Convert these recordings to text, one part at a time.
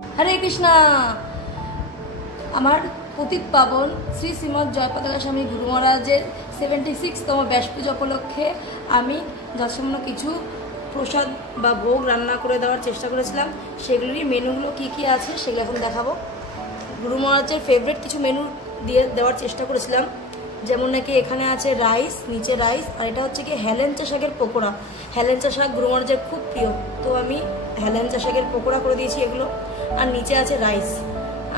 हरे कृष्णा আমার পতিত পাবন শ্রী শ্রীমৎ জয়পতাকা স্বামী গুরু মহারাজের 76তম ব্যাস পূজা উপলক্ষে আমি যথাসম্ভব কিছু প্রসাদ বা ভোগ রান্না করে দেওয়ার চেষ্টা করেছিলাম। সেগুলোরই মেনুগুলো কী কী আছে সেগুলো এখন দেখাবো। গুরু মহারাজের ফেভারিট কিছু মেনু দিয়ে দেওয়ার চেষ্টা করেছিলাম, যেমন নাকি এখানে আছে রাইস, নিচে রাইস, আর এটা হচ্ছে কি হেলেঞ্চা শাকের পকোড়া। হেলেঞ্চা শাক গুরু মহারাজের খুব প্রিয়, তো আমি হেলেঞ্চা শাকের পকোড়া করে দিয়েছি এগুলো। আর নিচে আছে রাইস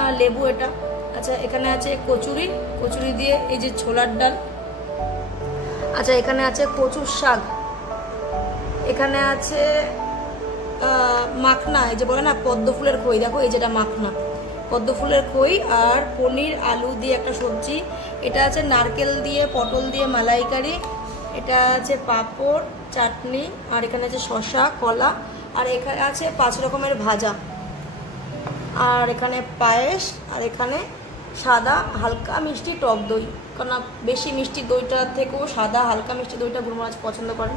আর লেবু এটা। আচ্ছা, এখানে আছে কচুরি, কচুরি দিয়ে এই যে ছোলার ডাল। আচ্ছা, এখানে আছে কচুর শাক, এখানে আছে মাখনা, এই যে বলে না পদ্ম ফুলের খই, দেখো এই যেটা মাখনা, পদ্ম ফুলের খই। আর পনির আলু দিয়ে একটা সবজি। এটা আছে নারকেল দিয়ে পটল দিয়ে মালাইকারি। এটা আছে পাঁপড়, চাটনি, আর এখানে আছে শসা, কলা, আর এখানে আছে 5 রকমের ভাজা, আর এখানে পায়েস, আর এখানে সাদা হালকা মিষ্টি টক দই। কারণ বেশি মিষ্টি দইটা থেকেও সাদা হালকা মিষ্টি দইটা গুরু মহারাজ পছন্দ করেন,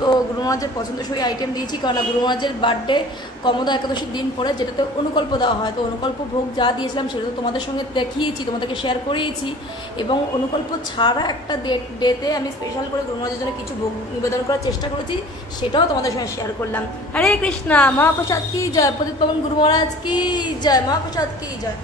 তো গুরু মহারাজের পছন্দসই আইটেম দিয়েছি। কারণ গুরু মহারাজের বার্থডে কমোদা একাদশীর দিন পরে, যেটাতে অনুকল্প দেওয়া হয়, তো অনুকল্প ভোগ যা দিয়েছিলাম সেটা তো তোমাদের সঙ্গে দেখিয়েছি, তোমাদেরকে শেয়ার করিয়েছি। এবং অনুকল্প ছাড়া একটা ডেতে আমি স্পেশাল করে গুরু মহারাজের জন্য কিছু ভোগ নিবেদন করার চেষ্টা করেছি, সেটাও তোমাদের সঙ্গে শেয়ার করলাম। হরে কৃষ্ণা, মহাপ্রসাদ কি জয়, পতিত পাবন গুরু মহারাজ কি জয়, মহাপ্রসাদ কি জয়।